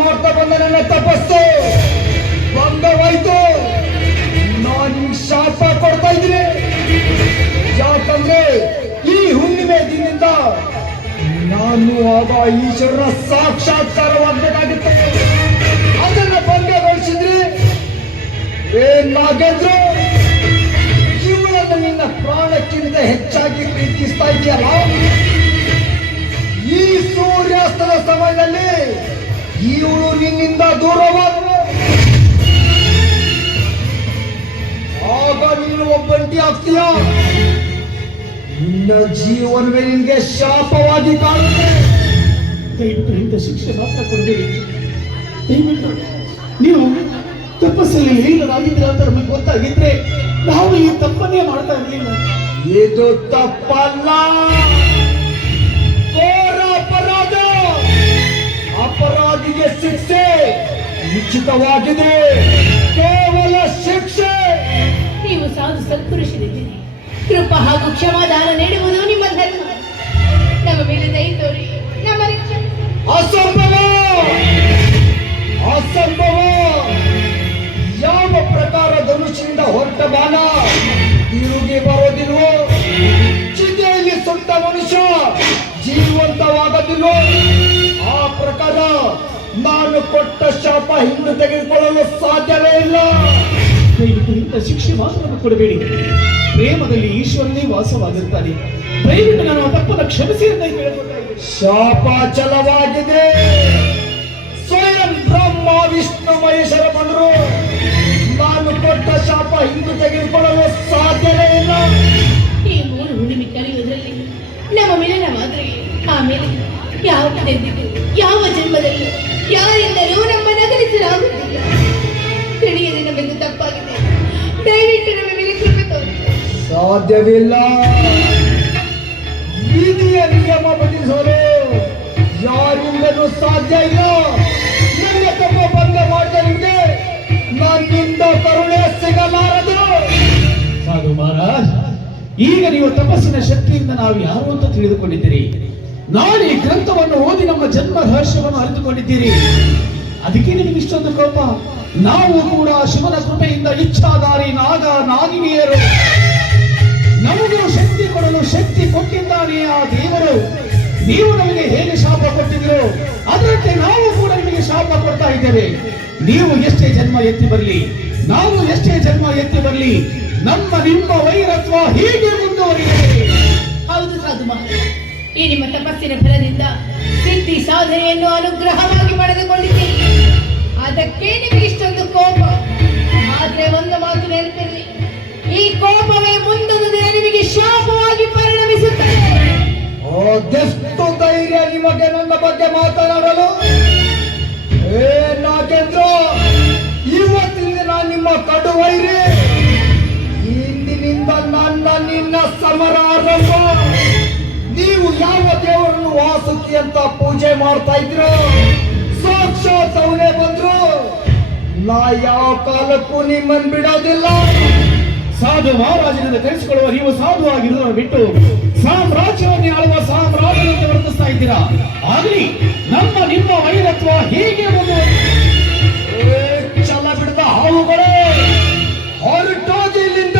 ಮಾಡ್ತಾ ಬಂದ ನನ್ನ ತಪಸ್ಸು. ಭಂಗವಾಯ್ತು ನಾನು ಶಾಪ ಕೊಡ್ತಾ ಇದ್ದೀನಿ. ಯಾಕಂದ್ರೆ ಈ ಹುಣ್ಣಿಮೆ ದಿನದಿಂದ ನಾನು ಆಗ ಈಶ್ವರನ ಸಾಕ್ಷಾತ್ಕಾರವಾಗಬೇಕಾಗಿತ್ತು. ಅದನ್ನ ಭಂಗಗೊಳಿಸಿದ್ರಿ ಏನ್ ನಾಗೇಂದ್ರ? ಇವಳನ್ನು ನಿನ್ನ ಪ್ರಾಣಕ್ಕಿಂತ ಹೆಚ್ಚಾಗಿ ಪ್ರೀತಿಸ್ತಾ ಇದೆಯಲ್ಲ? ಈ ಸೂರ್ಯಾಸ್ತದ ಸಮಯದಲ್ಲಿ ಇವಳು ನಿನ್ನಿಂದ ದೂರವಾದ ಆಗ ನೀನು ಒಬ್ಬಂಟಿ ಆಗ್ತೀಯ? ನಿನ್ನ ಜೀವನವೇ ನಿನ್ಗೆ ಶಾಪವಾಗಿ ಕಾಣುತ್ತೆ. ದಯವಿಟ್ಟು ಶಿಕ್ಷೆ ಮಾತ್ರ ಕೊಡಬೇಡಿ. ದಯವಿಟ್ಟು ನೀವು ತಪಸ್ಸಲ್ಲಿ ಲೀನರಾಗಿದ್ರೆ ಅಂತ ನಮಗೆ ಗೊತ್ತಾಗಿದ್ರೆ ನಾವು ಈ ತಪ್ಪನ್ನೇ ಮಾಡ್ತಾ ಇರಲಿಲ್ಲ. ಇದು ತಪ್ಪಲ್ಲ. ನಿಶ್ಚಿತವಾಗಿದೆ ಕೇವಲ ಶಿಕ್ಷೆ. ನೀವು ಸಾಧು ಸತ್ಪುರುಷರಿದ್ದೀರಿ. ಕೃಪ ಹಾಗೂ ಕ್ಷಮಾದಾನ ನೀಡುವುದು ನಿಮ್ಮ ಧರ್ಮ ನಮ್ಮ ಮೇಲೆ ದಯ ತೋರಿ ನಮ್ಮ ರಕ್ಷಣೆ. ಕೊಟ್ಟ ಶಾಪ ಹಿಂದೆ ತೆಗೆದುಕೊಳ್ಳಲು ಸಾಧ್ಯವೇ ಇಲ್ಲ. ದಯವಿಟ್ಟು ಇಂಥ ಶಿಕ್ಷೆ ಮಾತ್ರ ಕೊಡಬೇಡಿ. ಪ್ರೇಮದಲ್ಲಿ ಈಶ್ವರನೇ ವಾಸವಾಗಿರ್ತಾನೆ. ದಯವಿಟ್ಟು ನಾನು ತಪ್ಪದ ಕ್ಷಮಿಸಿ ಅಂತ ಶಾಪ ಚಲವಾಗಿದೆ ಸ್ವಯಂ ಬ್ರಹ್ಮ, ವಿಷ್ಣು, ಮಹೇಶ್ವರ ಬಂದರು. ನಾನು ಕೊಟ್ಟ ಶಾಪ ಹಿಂದೆ ತೆಗೆದುಕೊಳ್ಳಲು ಸಾಧ್ಯವೇ ಇಲ್ಲ. ಈ ಮೂರು ಹುಣ್ಣಿಮೆ ಆಮೇಲೆ ಯಾವ ಯಾವ ಜನ್ಮದಲ್ಲಿ? ಯಾರಿಂದಲೂ ಸಾಧ್ಯವಿಲ್ಲ. ನೀತಿಯ ನಿಯಮ ಬದಲಿಸಲು ಯಾರಿಂದಲೂ ಸಾಧ್ಯ ಇಲ್ಲ. ನನ್ನ ತಮ್ಮ ಬಂದ ಮಾಡಿದ ನನ್ನಿಂದ ಕರುಣೆ ಸಿಗಲಾರದು. ಸಾಧು ಮಹಾರಾಜ್, ಈಗ ನೀವು ತಪಸ್ಸಿನ ಶಕ್ತಿಯಿಂದ ನಾವು ಯಾರು ಅಂತ ತಿಳಿದುಕೊಂಡಿದ್ದೀರಿ? ನಾಳೆ ಈ ಗ್ರಂಥವನ್ನು ಓದಿ ನಮ್ಮ ಜನ್ಮ ರಹಸ್ಯವನ್ನು ಅರಿತುಕೊಂಡಿದ್ದೀರಿ. ಅದಕ್ಕೆ ನಿಮಗೆ ಇಷ್ಟೊಂದು ಕೋಪ. ನಾವು ಕೂಡ ಶಿವನ ಕೃಪೆಯಿಂದ ಇಚ್ಛಾದಾರಿ ನಾಗ ನಾಗಿನಿಯರು. ನಮಗೂ ಶಕ್ತಿ ಕೊಡಲು ಶಕ್ತಿ ಕೊಟ್ಟಿದ್ದಾನೆ ಆ ದೇವರು. ನೀವು ನಮಗೆ ಹೇಗೆ ಶಾಪ ಕೊಟ್ಟಿದ್ರು ಅದರಂತೆ ನಾವು ಕೂಡ ನಿಮಗೆ ಶಾಪ ಕೊಡ್ತಾ ಇದ್ದೇವೆ. ನೀವು ಎಷ್ಟೇ ಜನ್ಮ ಎತ್ತಿ ಬರಲಿ, ನಾವು ಎಷ್ಟೇ ಜನ್ಮ ಎತ್ತಿ ಬರಲಿ, ನಮ್ಮ ನಿಮ್ಮ ವೈರತ್ವ ಹೀಗೆ ಮುಂದುವರಿಯಲಿ. ಹೌದು ಈ ನಿಮ್ಮ ತಪಸ್ಸಿನ ಫಲದಿಂದ ಸಿದ್ಧಿ ಸಾಧನೆಯನ್ನು ಅನುಗ್ರಹವಾಗಿ ಪಡೆದುಕೊಂಡಿದ್ದೀರಿ. ಅದಕ್ಕೆ ನಿಮಗೆ ಇಷ್ಟೊಂದು ಕೋಪ. ಆದ್ರೆ ಒಂದು ಮಾತು ನೆನಪಿರಲಿ. ಈ ಕೋಪವೇ ನಿಮಗೆ ನನ್ನ ಬಗ್ಗೆ ಮಾತನಾಡಲು? ಏ ನಾಗೇಂದ್ರ, ಇವತ್ತಿಂದ ನಾನು ನಿಮ್ಮ ಕಡು ವೈರಿ ಇಂದಿನಿಂದ ನನ್ನ ನಿನ್ನ ಸಮರ ಆರಂಭ ನೀವು ಯಾವ ದೇವರನ್ನು ವಾಸುಕಿ ಅಂತ ಪೂಜೆ ಮಾಡ್ತಾ ಇದ್ರು ಸಾಕ್ಷಾತ್ ಅವನೇ ಬಂದ್ರು. ನಾ ಯಾವ ಕಾಲಕ್ಕೂ ನಿಮ್ಮನ್ ಬಿಡೋದಿಲ್ಲ. ಸಾಧು ಮಹಾರಾಜನಿಂದ ಕರೆಸಿಕೊಳ್ಳುವ ನೀವು ಸಾಧುವಾಗಿರುವುದನ್ನು ಬಿಟ್ಟು ಸಾಮ್ರಾಜ್ಯವನ್ನು ಆಳುವ ಸಾಮ್ರಾಜ್ಯದಂತೆ ವರ್ತಿಸ್ತಾ ಇದ್ದೀರಾ? ಆಗಲಿ, ನಮ್ಮ ನಿಮ್ಮ ವೈರತ್ವ ಹೇಗೆ ಛಲ ಬಿಡದ ಹಾವುಗಳೇ! ಹೊರಟೋದಿ ಇಲ್ಲಿಂದ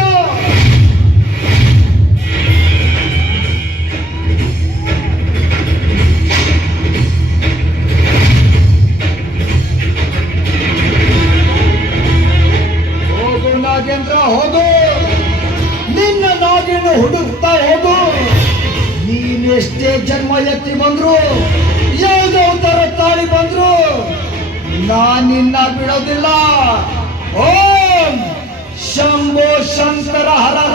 ಹೋಗು ನಾಗೇಂದ್ರ, ಹೋಗು! ನಿನ್ನ ನಾಗೇನು ಹುಡುಕ್ತಾ ಹೋಗು? ನೀನೆಷ್ಟೇ ಜನ್ಮ ಎತ್ತಿ ಬಂದ್ರು ಯಾವುದೇ ತರ ತಾಳಿ ಬಂದ್ರು ನಾನಿನ್ನ ಬಿಡೋದಿಲ್ಲ. ಓಂ ಶಂಭೋ ಶಂಕರ ಹರ.